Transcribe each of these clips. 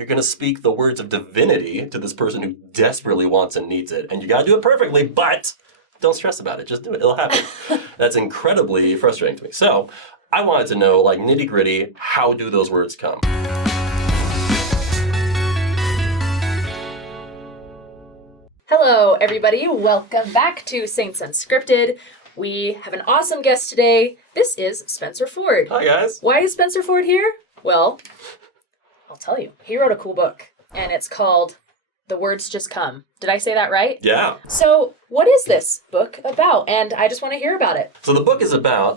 you're going to speak the words of divinity to this person who desperately wants and needs it. And you got to do it perfectly, but don't stress about it. Just do it. It'll happen. That's incredibly frustrating to me. So I wanted to know, like, nitty gritty, how do those words come? Hello, everybody. Welcome back to Saints Unscripted. We have an awesome guest today. This is Spencer Ford. Hi, guys. Why is Spencer Ford here? Well, I'll tell you. He wrote a cool book, and it's called The Words Just Come. Did I say that right? Yeah. So what is this book about? And I just want to hear about it. So the book is about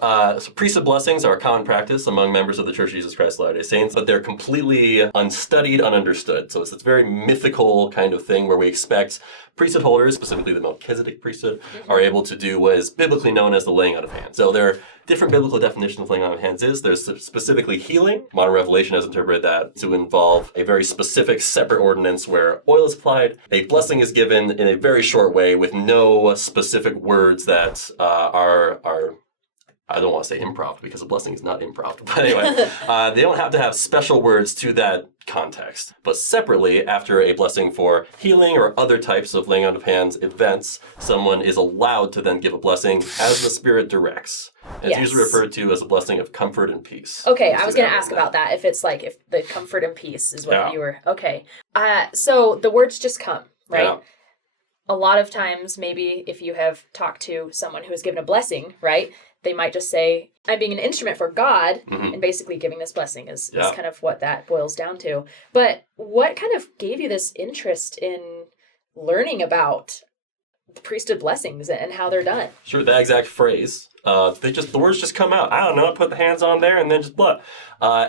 priesthood blessings are a common practice among members of the Church of Jesus Christ of Latter-day Saints, but they're completely unstudied, ununderstood. So it's this very mythical kind of thing where we expect priesthood holders, specifically the Melchizedek priesthood, are able to do what is biblically known as the laying out of hands. So there are different biblical definitions of laying out of hands is. There's specifically healing. Modern Revelation has interpreted that to involve a very specific separate ordinance where oil is applied, a blessing is given in a very short way with no specific words that are I don't want to say improv because a blessing is not improv. But anyway, they don't have to have special words to that context. But separately, after a blessing for healing or other types of laying out of hands events, someone is allowed to then give a blessing as the Spirit directs. It's usually referred to as a blessing of comfort and peace. Okay, I was going to ask about that. If it's like, if the comfort and peace is what you were... Okay. So the words just come, right? Yeah. A lot of times, maybe if you have talked to someone who has given a blessing, right, they might just say, I'm being an instrument for God, and basically giving this blessing is kind of what that boils down to. But what kind of gave you this interest in learning about the priesthood blessings and how they're done? Sure, that exact phrase. The words just come out. I don't know, put the hands on there and then just blah.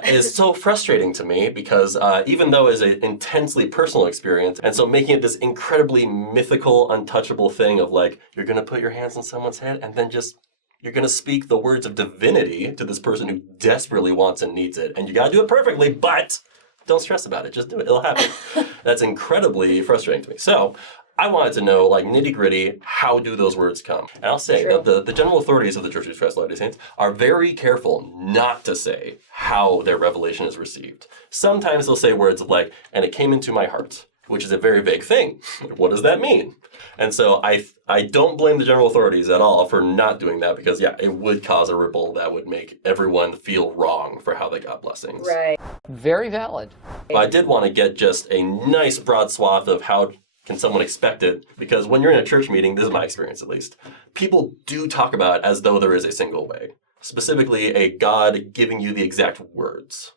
Is so frustrating to me because even though it's an intensely personal experience, and so making it this incredibly mythical, untouchable thing of like, you're going to put your hands on someone's head and then just, you're going to speak the words of divinity to this person who desperately wants and needs it. And you got to do it perfectly, but don't stress about it. Just do it. It'll happen. That's incredibly frustrating to me. So I wanted to know, like, nitty-gritty, how do those words come? And I'll say that the general authorities of the Church of Jesus Christ of Latter-day Saints are very careful not to say how their revelation is received. Sometimes they'll say words of like, and it came into my heart, which is a very vague thing. What does that mean? And so I don't blame the general authorities at all for not doing that because, it would cause a ripple that would make everyone feel wrong for how they got blessings. Right. Very valid. But I did want to get just a nice broad swath of how can someone expect it? Because when you're in a church meeting, this is my experience at least, people do talk about it as though there is a single way. Specifically, a God giving you the exact words.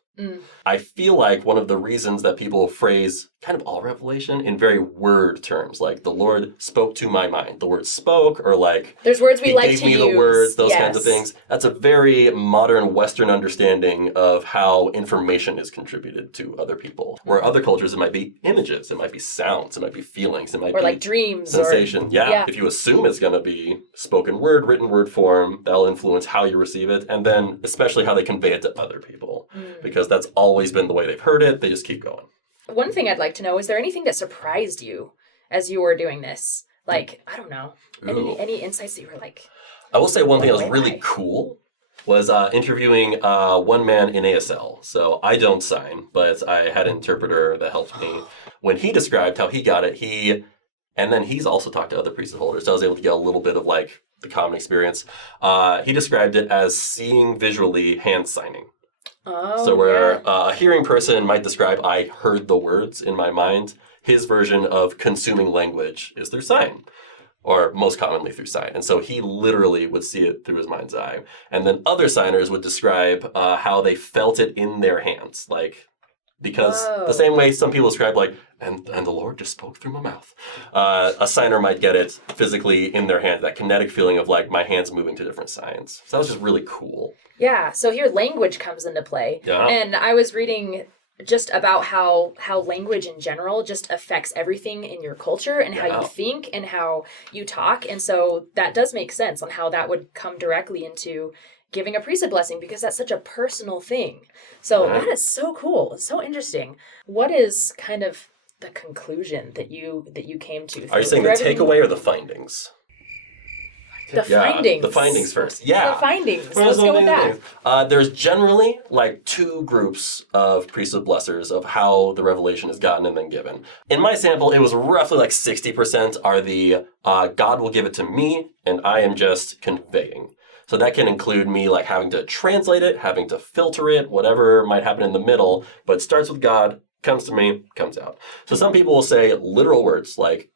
I feel like one of the reasons that people phrase kind of all revelation in very word terms, like the Lord spoke to my mind, the word spoke, or like there's words we like to use. He gave me the words, those kinds of things. That's a very modern Western understanding of how information is contributed to other people. Where other cultures, it might be images, it might be sounds, it might be feelings, it might be like dreams, sensation. If you assume it's going to be spoken word, written word form, that'll influence how you receive it, and then especially how they convey it to other people, because that's always been the way they've heard it. They just keep going. One thing I'd like to know, is there anything that surprised you as you were doing this? Like, I don't know, any insights that you were like... I will say one thing that was really cool was interviewing one man in ASL. So I don't sign, but I had an interpreter that helped me. When he described how he got it, and then he's also talked to other priesthood holders, so I was able to get a little bit of like the common experience. He described it as seeing visually hand signing. So where a hearing person might describe, I heard the words in my mind, his version of consuming language is through sign, or most commonly through sight. And so he literally would see it through his mind's eye. And then other signers would describe how they felt it in their hands, like, because the same way some people describe like, and the Lord just spoke through my mouth. A signer might get it physically in their hand, that kinetic feeling of like my hands moving to different signs. So that was just really cool. Yeah, so here language comes into play. Yeah. And I was reading just about how language in general just affects everything in your culture and how you think and how you talk. And so that does make sense on how that would come directly into giving a priesthood blessing, because that's such a personal thing. So that is so cool. It's so interesting. What is kind of the conclusion that you came to? Are you saying the takeaway or the findings? The findings. The findings first. Yeah. The findings. Let's go with that. There's generally like two groups of priesthood blessers of how the revelation is gotten and then given. In my sample, it was roughly like 60% are the God will give it to me and I am just conveying. So that can include me like having to translate it, having to filter it, whatever might happen in the middle, but it starts with God, comes to me, comes out. So some people will say literal words like,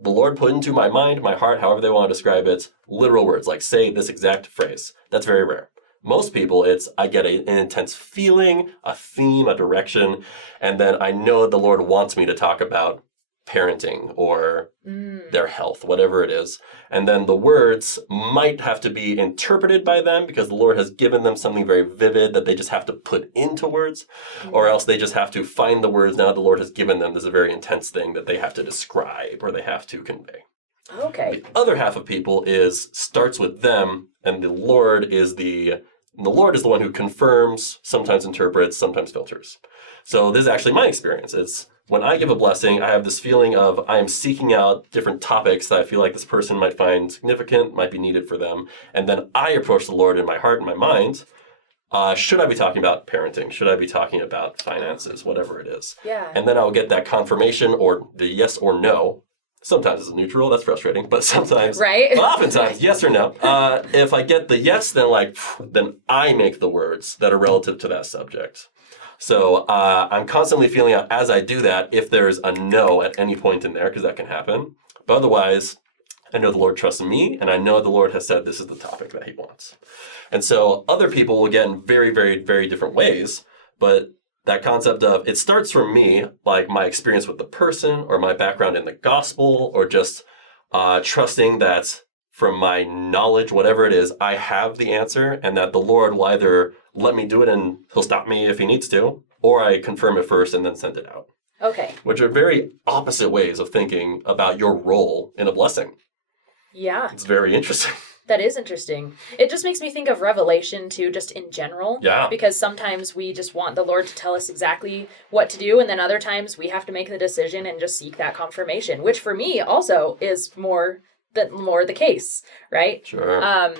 the Lord put into my mind, my heart, however they want to describe it, literal words, like say this exact phrase. That's very rare. Most people, it's I get an intense feeling, a theme, a direction, and then I know the Lord wants me to talk about parenting or their health, whatever it is. And then the words might have to be interpreted by them because the Lord has given them something very vivid that they just have to put into words, or else they just have to find the words now the Lord has given them. There's a very intense thing that they have to describe or they have to convey. Okay. The other half of people starts with them, and the Lord is the one who confirms, sometimes interprets, sometimes filters. So this is actually my experience. It's when I give a blessing, I have this feeling of I am seeking out different topics that I feel like this person might find significant, might be needed for them. And then I approach the Lord in my heart and my mind. Should I be talking about parenting? Should I be talking about finances? Whatever it is. Yeah. And then I'll get that confirmation or the yes or no. Sometimes it's neutral. That's frustrating. But sometimes, right? Oftentimes, yes or no. If I get the yes, then I make the words that are relative to that subject. So I'm constantly feeling out as I do that if there's a no at any point in there, because that can happen. But otherwise, I know the Lord trusts in me, and I know the Lord has said this is the topic that he wants. And so other people will get in very, very, very different ways, but that concept of it starts from me, like my experience with the person or my background in the gospel, or just trusting that from my knowledge, whatever it is, I have the answer, and that the Lord will either let me do it and he'll stop me if he needs to, or I confirm it first and then send it out. Okay. Which are very opposite ways of thinking about your role in a blessing. Yeah. It's very interesting. That is interesting. It just makes me think of Revelation, too, just in general. Yeah. Because sometimes we just want the Lord to tell us exactly what to do, and then other times we have to make the decision and just seek that confirmation, which for me also is more the case, right? Sure.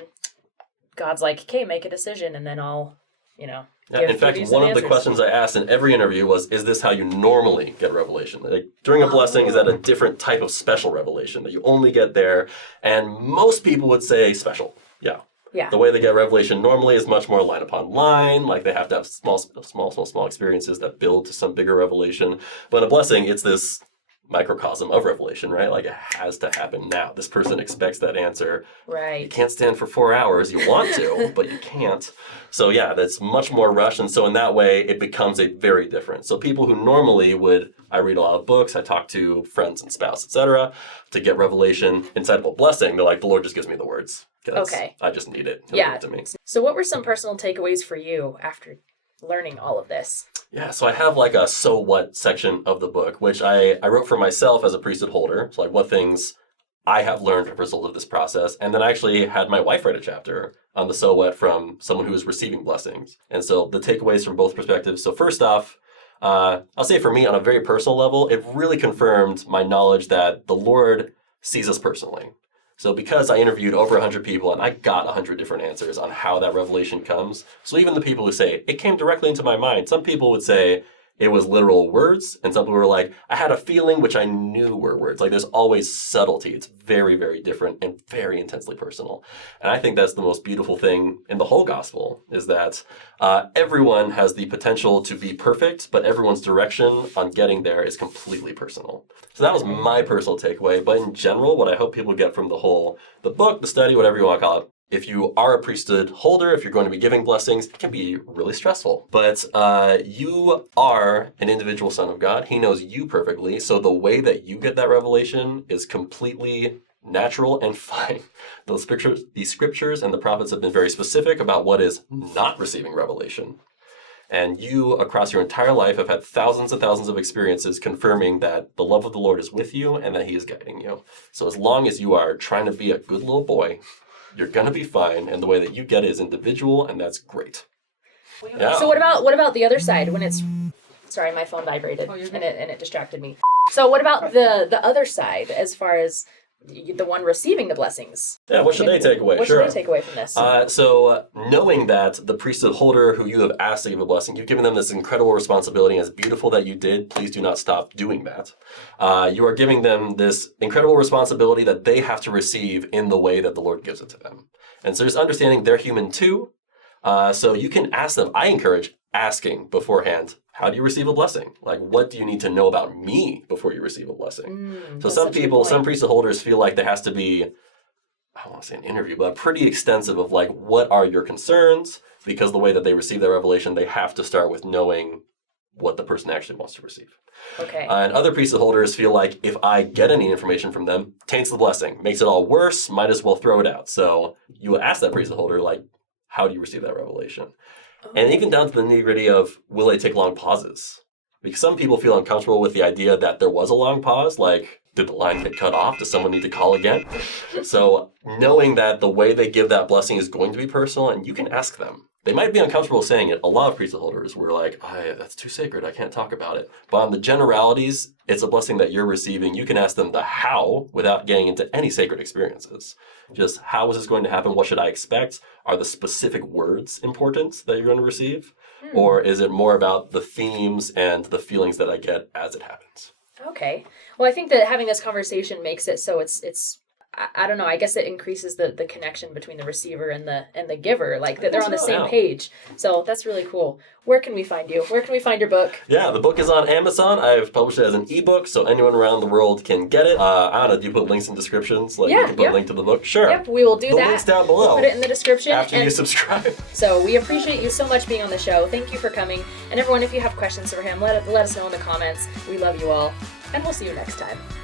God's like, okay, make a decision, and then I'll, Yeah, in fact, one of the questions I asked in every interview was, is this how you normally get revelation? Like, during a blessing, is that a different type of special revelation that you only get there? And most people would say special. Yeah. Yeah. The way they get revelation normally is much more line upon line. Like they have to have small experiences that build to some bigger revelation. But in a blessing, it's this microcosm of revelation, right? Like it has to happen now. This person expects that answer. Right. You can't stand for 4 hours. You want to, but you can't. So yeah, that's much more rushed. And so in that way, it becomes a very different. So people who normally I read a lot of books, I talk to friends and spouse, etc., to get revelation inside of a blessing, they're like, the Lord just gives me the words. Okay. I just need it. He'll give it to me. So what were some personal takeaways for you after learning all of this? Yeah, so I have like a so what section of the book, which I wrote for myself as a priesthood holder. So like what things I have learned as a result of this process. And then I actually had my wife write a chapter on the so what from someone who was receiving blessings. And so the takeaways from both perspectives. So first off, I'll say for me on a very personal level, it really confirmed my knowledge that the Lord sees us personally. So because I interviewed over 100 people and I got 100 different answers on how that revelation comes. So even the people who say, it came directly into my mind, some people would say it was literal words. And some people were like, I had a feeling which I knew were words. Like there's always subtlety. It's very, very different and very intensely personal. And I think that's the most beautiful thing in the whole gospel is that everyone has the potential to be perfect, but everyone's direction on getting there is completely personal. So that was my personal takeaway. But in general, what I hope people get from the book, the study, whatever you want to call it, if you are a priesthood holder, if you're going to be giving blessings, it can be really stressful. But you are an individual son of God. He knows you perfectly. So the way that you get that revelation is completely natural and fine. The scriptures and the prophets have been very specific about what is not receiving revelation. And you, across your entire life, have had thousands and thousands of experiences confirming that the love of the Lord is with you and that he is guiding you. So as long as you are trying to be a good little boy, you're going to be fine. And the way that you get it is individual, and that's great. Yeah. So what about the other side when it's... Sorry, my phone vibrated and it distracted me. So what about the other side as far as the one receiving the blessings. Yeah, what should they take away? What should they take away from this? So knowing that the priesthood holder who you have asked to give a blessing, you've given them this incredible responsibility, and it's beautiful that you did. Please do not stop doing that. You are giving them this incredible responsibility that they have to receive in the way that the Lord gives it to them. And so just understanding they're human too. So you can ask them. I encourage asking beforehand, how do you receive a blessing? Like, what do you need to know about me before you receive a blessing? So some people, some priesthood holders feel like there has to be, I don't want to say an interview, but pretty extensive of like, what are your concerns? Because the way that they receive their revelation, they have to start with knowing what the person actually wants to receive. Okay. And other priesthood holders feel like if I get any information from them, taints the blessing, makes it all worse, might as well throw it out. So you will ask that priesthood holder, like, how do you receive that revelation? And even down to the nitty-gritty of, will they take long pauses? Because some people feel uncomfortable with the idea that there was a long pause, like, did the line get cut off? Does someone need to call again? So knowing that the way they give that blessing is going to be personal, and you can ask them. They might be uncomfortable saying it. A lot of priesthood holders were like, that's too sacred, I can't talk about it. But on the generalities, it's a blessing that you're receiving. You can ask them the how without getting into any sacred experiences. Just, how is this going to happen? What should I expect? Are the specific words important that you're going to receive? Or is it more about the themes and the feelings that I get as it happens? Okay. Well, I think that having this conversation makes it so it's I don't know, I guess it increases the connection between the receiver and the giver, like that they're on the same page. So that's really cool. Where can we find you? Where can we find your book? Yeah, the book is on Amazon. I've published it as an ebook, so anyone around the world can get it. I don't know, do you put links in descriptions? Like, you can put a link to the book? Sure. Yep, we will do that. The link's down below. We'll put it in the description. After you subscribe. So we appreciate you so much being on the show. Thank you for coming. And everyone, if you have questions for him, let us know in the comments. We love you all. And we'll see you next time.